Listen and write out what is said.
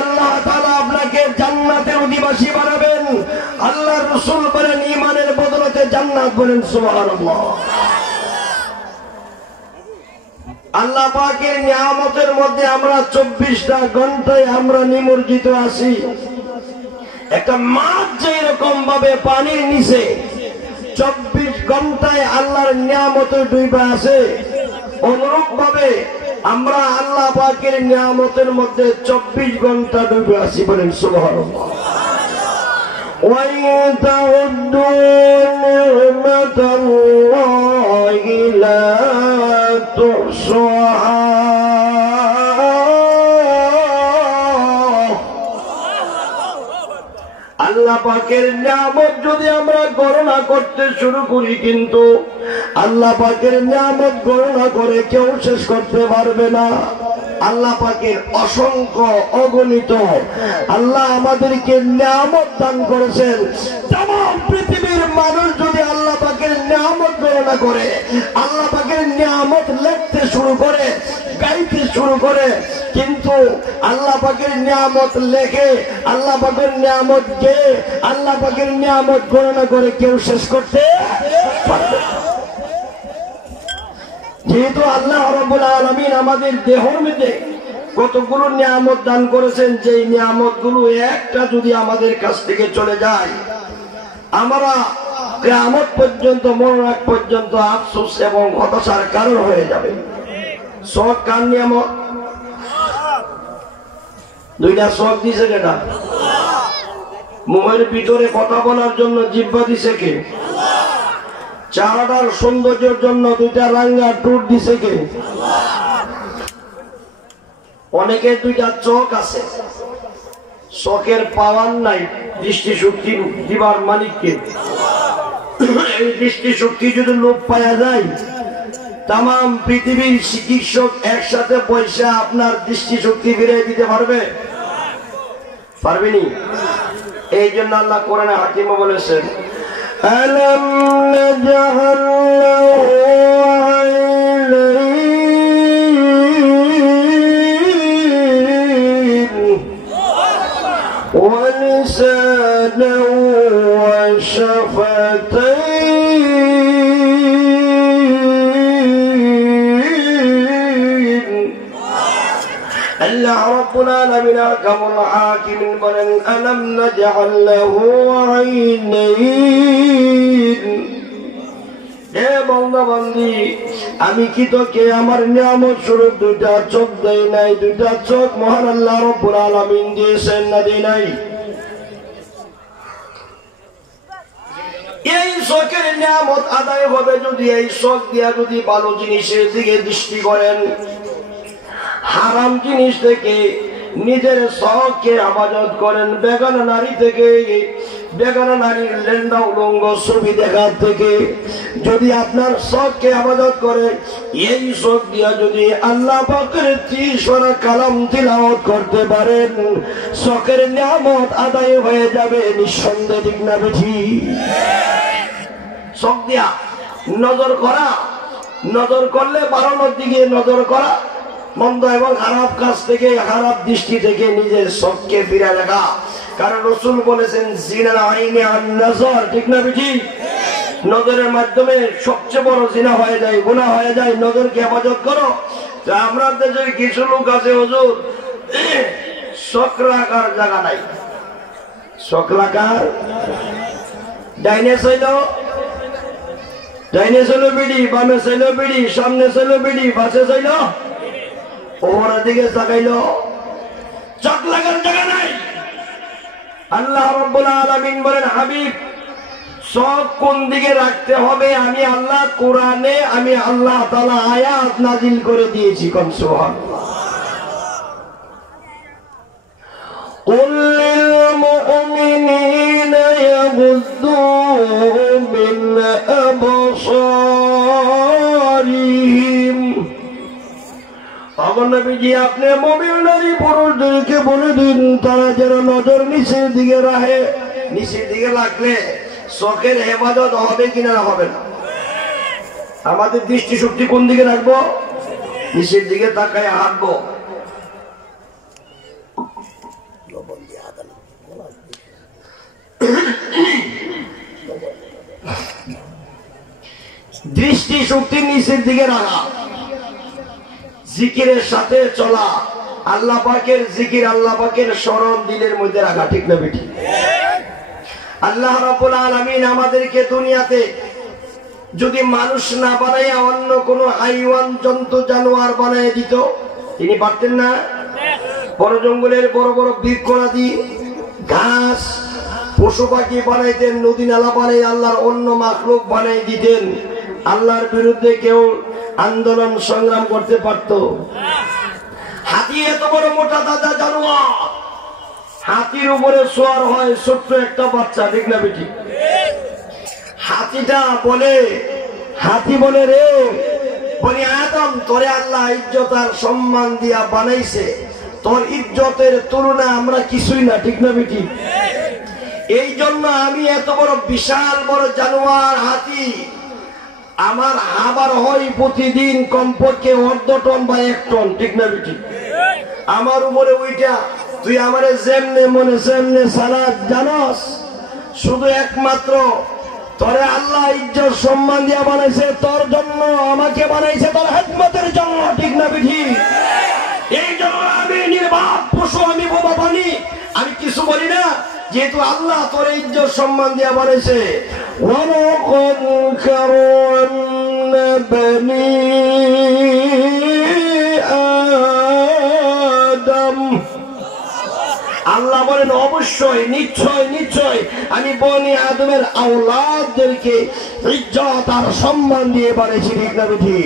আল্লাহ তাআলা আপনাকে জান্নাতের অধিবাসী বানাবেন। আল্লাহর রাসূল বলেন ঈমানের বদলতে জান্নাত, বলেন সুবহানাল্লাহ। আল্লাহ পাকের নিয়ামতের মধ্যে আমরা 24টা ঘন্টায় আমরা নিমজ্জিত আছি। একটা মাছ যেরকম ভাবে পানির নিচে 24 ঘন্টায় আল্লাহর নিয়ামতে ডুবে আছে, অনুরূপ ভাবে আমরা আল্লাহ পাকের নিয়ামতের মধ্যে 24 ঘন্টা ডুবে আছি, বলেন সুবহানাল্লাহ। وَإِن تَعُدُّوا نِعْمَةَ اللَّهِ لَا تُحْصُوهَا। আল্লাহ পাকের নিয়ামত যদি আমরা গণনা করতে শুরু করি, কিন্তু আল্লাহ পাকের নিয়ামত গণনা করে কেউ শেষ করতে পারবে না। আল্লাহ পাকের অসংখ্য অগণিত আল্লাহ আমাদেরকে নিয়ামত দান করেছেন। तमाम পৃথিবীর মানুষ যদি আল্লাহ পাকের নিয়ামত গণনা করে, আল্লাহ পাকের নিয়ামত লিখতে শুরু করে, গাইতে শুরু করে, কিন্তু আল্লাহ পাকের নিয়ামত লেখে, আল্লাহ পাকের নিয়ামত গেয়ে, আল্লাহ পাকের নিয়ামত গণনা করে কেউ শেষ করতে পারবে না। যেহেতু আল্লাহ রাব্বুল আলামিন আমাদের দেহের মধ্যে কতগুলো নিয়ামত দান করেছেন, যে নিয়ামত গুলো একটা যদি আমাদের কাছ থেকে চলে যায়, আমরা কিয়ামত পর্যন্ত, মরণ আগ পর্যন্ত আফসোস এবং হতাশার কারণ হয়ে যাবে। চোখ কার নিয়ামত? দুইটা চোখ দিছে কেটা? মুখের ভিতরে কথা বলার জন্য জিহ্বা দিছে কে? চেহারাটার সৌন্দর্যের জন্য দুইটা রাঙ্গা টুট দিছে কে? অনেকের দুইটা চোখ আছে, চোখের পাওয়ার নাই, দৃষ্টি শক্তি দিবার মালিককে। এই দৃষ্টি শক্তি যদি লোপ পাওয়া যায়, তাম পৃথিবীর চিকিৎসক একসাথে পয়সা আপনার দৃষ্টি শক্তি ফিরিয়ে দিতে পারবে? পারবেনি। এই জন্য আল্লাহ কোরআনে হাকিমে বলেছেন, ألم نجعل له عينين ولسانا وشفتين। الله رب العالمين أحكم الحاكمين বলেন ألم نجعل له عينين। হে বান্দা বান্দি, আমি কি তোকে আমার নিয়ামত স্বরূপ দুইটা চোখ দেই নাই? দুইটা চোখ মহান আল্লাহ রাব্বুল আলামিন দিয়েছেন না দেই নাই? এই চোখের নিয়ামত আদায় হবে যদি এই চোখ দিয়া যদি ভালো জিনিসের দিকে দৃষ্টি করেন, হারাম জিনিস থেকে নিজের শখকে হেফাজত করেন, বেগানা নারী থেকে, বেগানা নারীর লেন্ডা উলঙ্গ ছবি দেখার থেকে যদি আপনার শখকে হেফাজত করে, এই শখ দিয়া যদি আল্লাহ পাকের 30 কালাম তিলাওয়াত করতে পারেন, শখের নিয়ামত আদায় হয়ে যাবে নিঃসন্দেহে, ঠিক না বেঠি? শখ দিয়া নজর করা, নজর করলে বাড়ানোর দিকে নজর করা, মন্দ এবং খারাপ কাজ থেকে, খারাপ দৃষ্টি থেকে নিজের চোখকে ফিরে রাখা। কারণ রাসূল বলেছেন জিনার আইনে আন নজর, ঠিক না বেঠি? নজরের মাধ্যমে সবচেয়ে বড় জিনা হয়ে যায়, গুনাহ হয়ে যায়। নজরকে হেফাজত করো। আমরা দেশের কিছু লোক আছে, হুজুর চোখ রাখার জায়গা নাই। চোখ রাখার ডাইনে চাইল, ডাইনে চাইল বিড়ি, বামে চাইল বিড়ি, সামনে চাইল বিড়ি, পাশে চাইল, ওপরের দিকে তাকাইল, চোখ লাগার জায়গা নাই। আল্লাহ রাব্বুল আলামিন বলেন, হাবিব চোখ কোন দিকে রাখতে হবে আমি আল্লাহ কোরআনে, আমি আল্লাহ তাআলা আয়াত নাজিল করে দিয়েছি। কোন সুবহানাল্লাহ। কুল লিল মুমিনিনা ইয়াগুদ্দু মিন আবসারিহিম। নবীজি আপনি মুমিন নারী পুরুষদেরকে বলে দিন, তারা যেন নজর নিচের দিকে রাখে। নিচের দিকে রাখলে চোখের হেফাজত হবে কিনা? হবে না। আমাদের দৃষ্টি শক্তি কোন দিকে রাখবো? নিচের দিকে তাকায় হাঁটবো। শক্তির নিচের দিকে রাখা, জিকিরের সাথে চলা, আল্লাহ পাকের জিকির, আল্লাহ পাকের স্মরণ দিলের মধ্যে রাখা, ঠিক না বেটি? আল্লাহ রাব্বুল আলামিন আমাদেরকে দুনিয়াতে যদি মানুষ না বানাইয়া অন্য কোন হাইওয়ান জন্তু জানোয়ার বানায় দিত, তিনি পারতেন না? বড় জঙ্গলের বড় বড় বৃক্ষরাজি, ঘাস, পশু পাখি বানাইতেন, নদী নালা বানাই আল্লাহর অন্য মাখলুক বানাই দিতেন। আল্লাহর বিরুদ্ধে কেউ আন্দোলন সংগ্রাম করতে পারত? হাতি এত বড় মোটা তাজা জানোয়ার, হাতির উপরে সোয়ার হয় ছোট্ট একটা বাচ্চা, ঠিক না বেটি? হাতি বলে রে বনি আদম, তোরে আল্লাহ ইজ্জত আর সম্মান দিয়া বানাইছে, তোর ইজ্জতের তুলনা আমরা কিছুই না, ঠিক না বেটি? এই জন্য আমি এত বড় বিশাল বড় জানোয়ার হাতি, আমার আবার হয় প্রতিদিন কমপক্ষে অর্ধ টন বা 1 টন, ঠিক না বেটি? আমার উপরে ওইটা তুই আমারে যেমনে মনে যেমনে সালাদ জানাস, শুধু একমাত্র তোরে আল্লাহ ইজ্জত সম্মান দিয়া বানাইছে তোর জন্য, আমাকে বানাইছে তোর হিকমতের জন্য, ঠিক না বেটি? এই জন্য আমি নির্বাক পশু, আমি বোবা পানি, আমি কিছু বলি না, যেহেতু আল্লাহ তোর ইজ্জত সম্মান দিয়া বানাইছে। ওয়ালাকাদ কাররামনা বনি আদম, আল্লাহ বলেন অবশ্যই নিশ্চয় নিশ্চয় আমি বনি আদমের আওলাদদেরকে ইজ্জত আর সম্মান দিয়ে বানাইছি, ঠিক না বেটি?